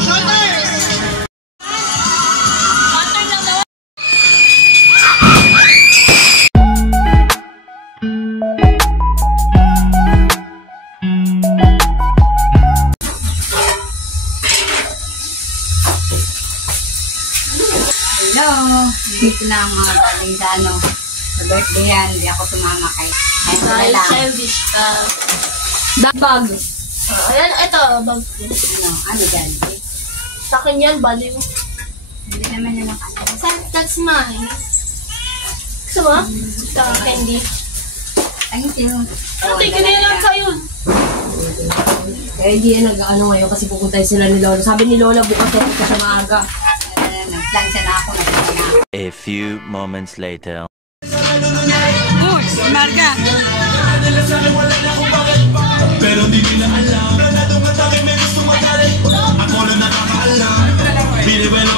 Shoulders! Hello! Dito na ang mga galing sa sa birthday yan. Hindi ako tumama kay. Ay, childish ka. Bag. Ayan, ito, bag. Ano dyan? Sa akin yan, baliw. Hindi naman yan ang ano. That's mine. Gusto mo? Candy. Thank you. Ate, kinaya lang sa'yo. Kaya hindi yan nag-ano ngayon kasi pupuntahin sila ni Lola. Sabi ni Lola bukas ako sa maaga. Nagplansa na ako. A few moments later. Marga! Pero di nila alam na dumatami may gusto magalit. Ako na nakakaalam.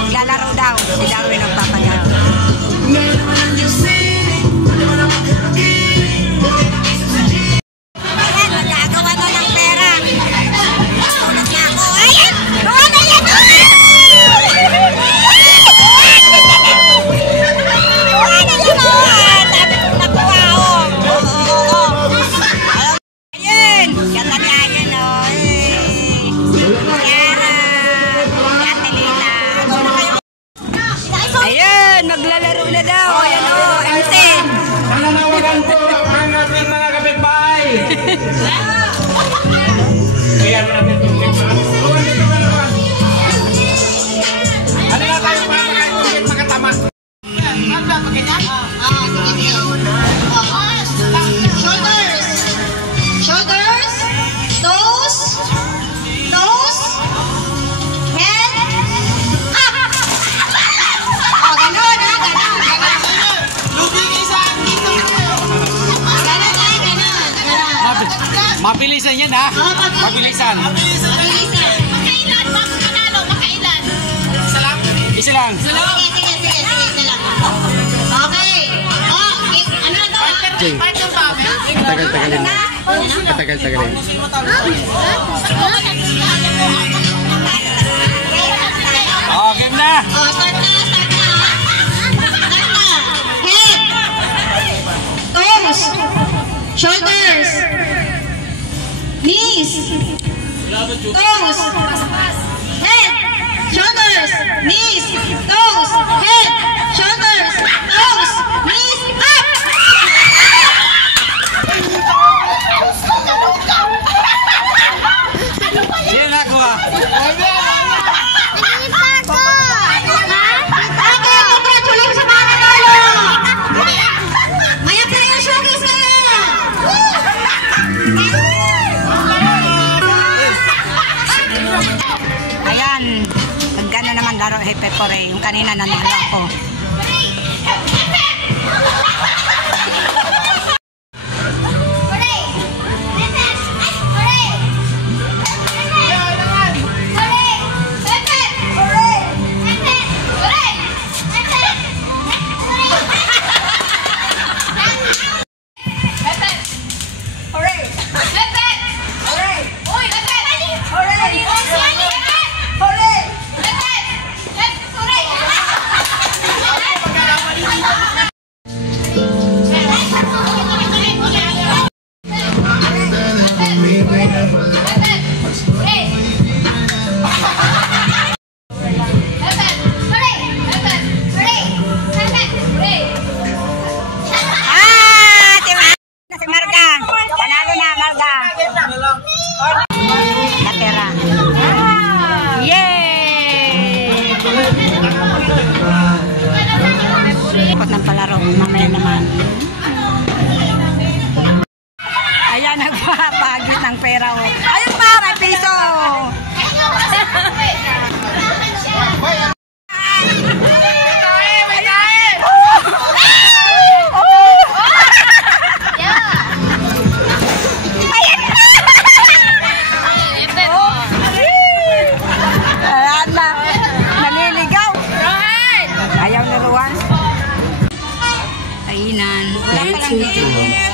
Lalaro daw. Si Darwin nagpapagal. Ayan, magagawa na ng pera. Sulat na ako. Ayan! Buwan na yan! Ayan, maglalaro na daw. Ayan o, MC. Nananawagan po ang ating mga kapitbahay. Kaya natin itong ano nga tayo para makakungkit makatama? Shoulders! Shoulders! Toes! Toes! Head! Up! Oh, ganun, ha? Ganun, ganun. Lubing isa! Ganun. Mabilisan yan ha? Mabilisan. Makailan? Bakit manalo? Makailan? Isa lang? Sige, isa lang. Okay. Oh, ano na to? Part ng pame? Tagal-tagalin mo. Tagal-tagalin. Oh, game na! Oh, start na. Head. Toes. Shoulders. Knees. Toes. Head. Shoulders. Knees. Toes. Head. Shoulders. Toes. Knees. Up! Sino nakuha? Congratulations sa mga nanalo! May applause showcase kayo! Ayan, magkano naman laro Hepe Pore. Yung kanina nanalo ako. Natira. Yay! Ikot ng palaro. Mamaya naman. Ayan, nagpapagit ng pera. Ayun pa, may piso!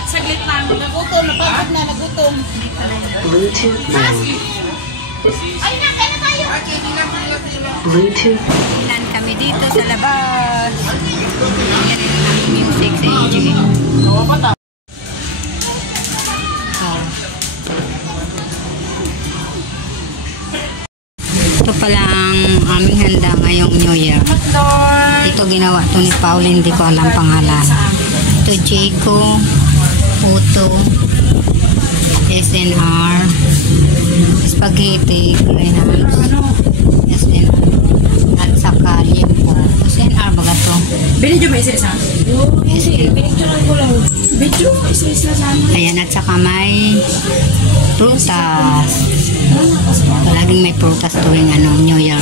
Saglit lang. Nagutom. Napagod na. Nagutom. Bluetooth mode. Bluetooth. Ilan kami dito sa labas. Yan ang music sa EJ. Ito pala ang aming handa ngayong New Year. Ito ginawa to ni Pauline, hindi ko alam pangalan. Ito Jayco, Puto, SNR, Spaghetti, Greenhouse, SNR, at saka Liempo. SNR baga to? Binidyo may isa-isa. Binidyo ko lang. Binidyo, isa-isa sana. Ayan, at saka may prutas. Palaging may prutas tuwing New Year.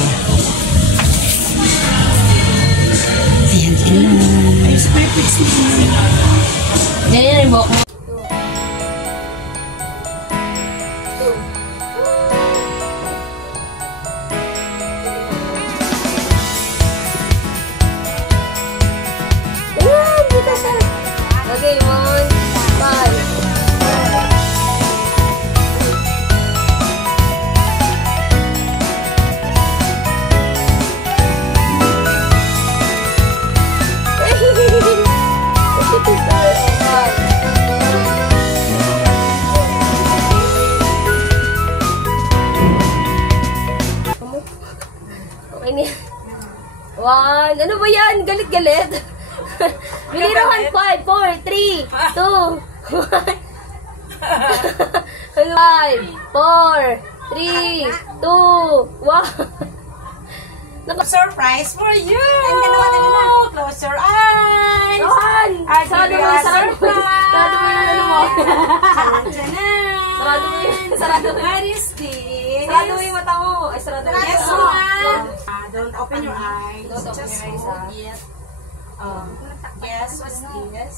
Ayan sila. Ganyan rin buhok mo. Okay, 1, 5. Okay na. 1. Ano ba yan? Galit-galit. Biliruhan 5, 4, 3, 2, 1. 5, 4, 3, 2, 1. Surprise for you! Ang dalawa. Close your eyes! Johan! Sarado mo, sarado mo. Sarado mo yung ano mo. Sarado mo. What is this? Sarado mo yung mata mo. Ay, sarado mo. Yes, Oh. ma'am. Don't open your eyes. Don't open Just your eyes, hold ah. it. Yes, what's this?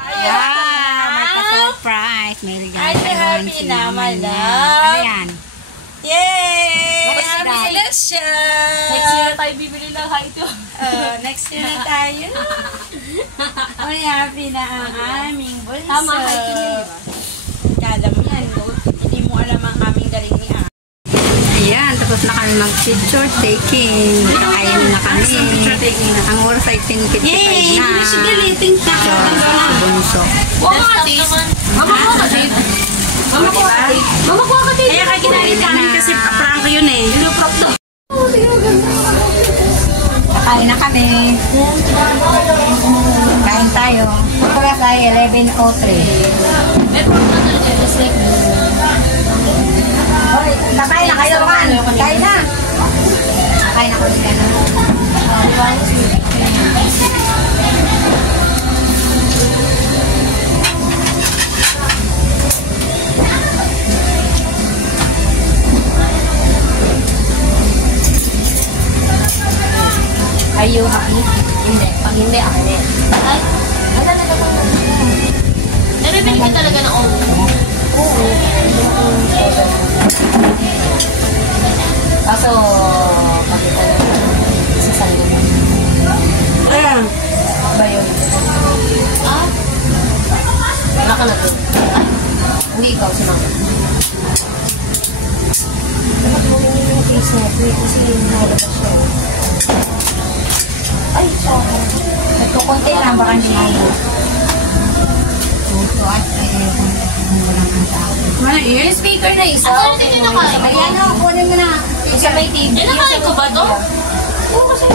Yeah, may pa-surprise. May regalo Ay, kay happy Nancy na, naman my yan. love. Ano yan? Yay! What is Happy that? selection! Next year na tayo bibili ng height yun. Next year na tayo. Ay, happy na ang aming bunso. Tama, height yun yun, di ba? Kada mo yan, hindi mo alam ang aming galing ni A. Ayan, tapos na kami mag-picture taking. Kakain na kami. Ang oras ay 10:55 Yay! na. Hindi siya galiting ka. Bunso. Mama ko kasi. Mama ko kasi. Mama ko kasi. Kaya ka ginalit namin kasi prank yun eh. Kakain na kami. Kain tayo. Oras ay 11:03. Hoy, kakain na kayo, Juan. Kain na. Kakain na kami ka na. Are you happy? Hindi. Pag hindi, ako na. Ay, wala na naman. Naribili ka talaga na oo. Kaso, pakita na sa sarili mo. Ba yun? Ah? Wala ka na to. Ay, hindi ikaw, si mama. Dapat mo yung face mo, kasi nalabas siya. Ay, sorry. Nagkukunti lang, baka hindi mo. Puso at walang ang tao. Yung speaker na isa. Ano din yung nakain? Ayan o, kunin mo na. Yung sa may TV. Nakain ko ba to? Oo, kasi.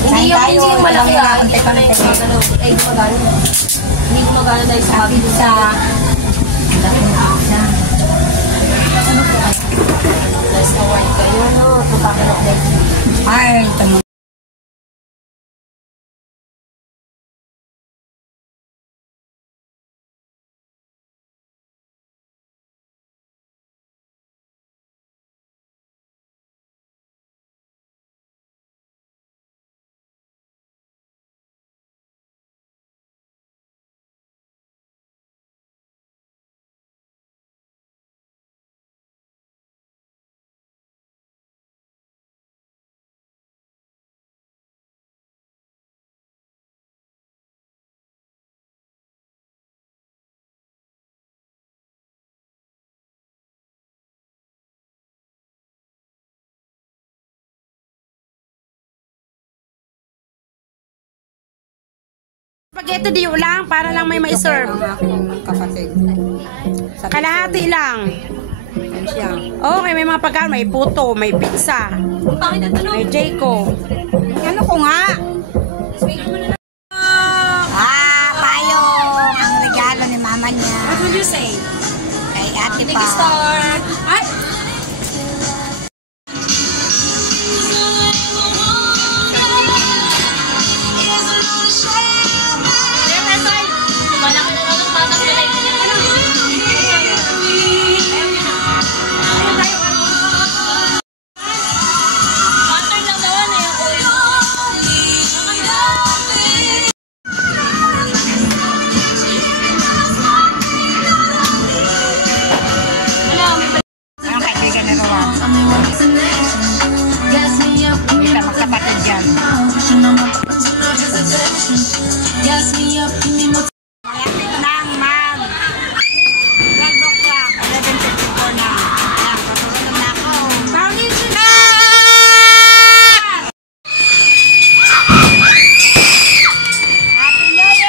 Kain Hindi tayo, yung malaki walang ah. Hindi pantay-pantay. ko magano. Ay, gumagana. Hindi gumagana dahil sa Sabi sa... Ang laki ng isa. Nice na wine kayo, no? Tupakin ako. Ay, tamo. Spaghetti diyo lang para lang may serve. Ang aking kapatid. Kalahati lang. Yan siya. Okay, may mga pagkain. May puto, may pizza. May Jayco. Ano ko nga? Payong! Ang regalo ni mama niya. What would you say? Kay ate pa. Ay! Malaki na lang ang batang nila. Pattern lang naman eh. Yung oil. Ang kaibigan ni Rowan. Kita magkapatid dyan. Malapit nang mag 12 o'clock, 11:54 na. Ayan, patulog na ako. Happy New Year!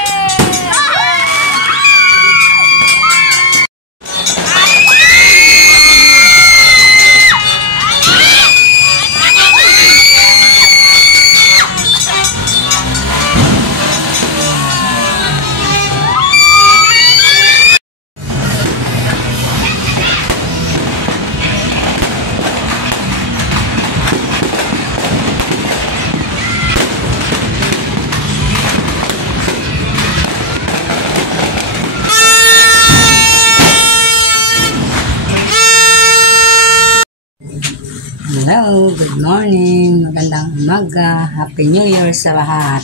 Hello, good morning, magandang umaga, Happy New Year sa lahat.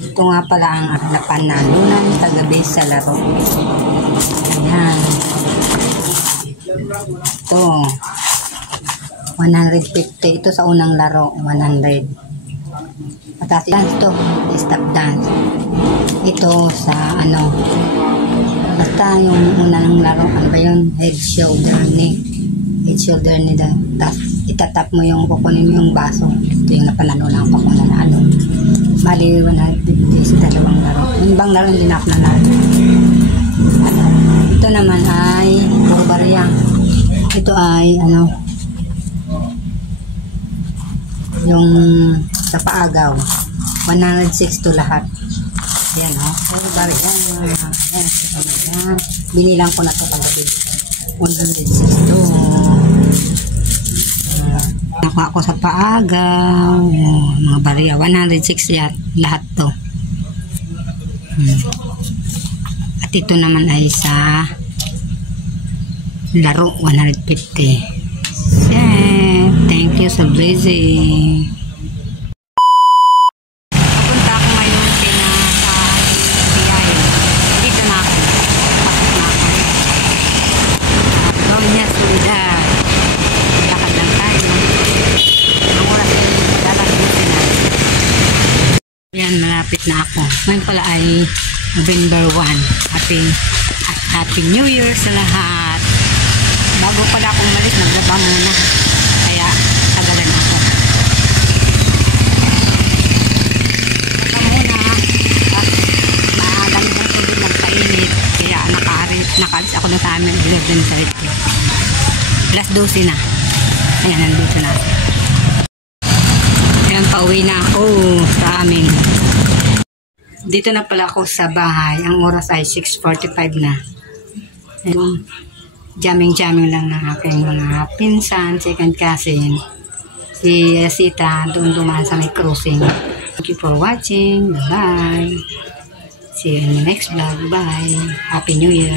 Ito nga pala ang napanalunan kagabi sa laro. Ayan. Ito, 150, ito sa unang laro, 100. Patas dance to, stop dance. Ito sa ano, basta yung unang laro, ano ba yun, head shoulder knee. Shoulder nila, tapos itatap mo yung kukunin mo yung baso. Ito yung napanalunan ko kung ano. Bali, 150 sa dalawang laro. Yung ibang laro hindi na ako nanalo. Ito naman ay puro barya. Ito ay ano, yung sa paagaw, 106 to lahat. Yan o, puro barya. Yan. Binilang ko na ito kagabi. 106 to. Nakuha ko sa paagaw, mga barya, 106 yan, lahat to. At ito naman ay sa laro, 150. Yeah, thank you sa blessing. Papunta ako ngayon sa PI. Dito na ako. Pasok na ako. Doña Soledad. Lakad lang tayo. Ang oras ay dadating na. Yan, malapit na ako. Ngayon pala ay November 1. Happy New Year sa lahat. Bago pala akong umalis, naglaba muna. Kaya tagalan ako. Maalang ng tubig ng kainit. Kaya nakaalis ako na sa amin 11:30. Plus 12 na. Ayan, nandito na. Ayan, pauwi na ako sa amin. Dito na pala ako sa bahay. Ang oras ay 6:45 na. Ayan, jamming lang ng aking mga pinsan, second cousin. Si Sita, doon dumaan sa may cruising. Thank you for watching. Bye-bye. See you in the next vlog. Bye. Happy New Year.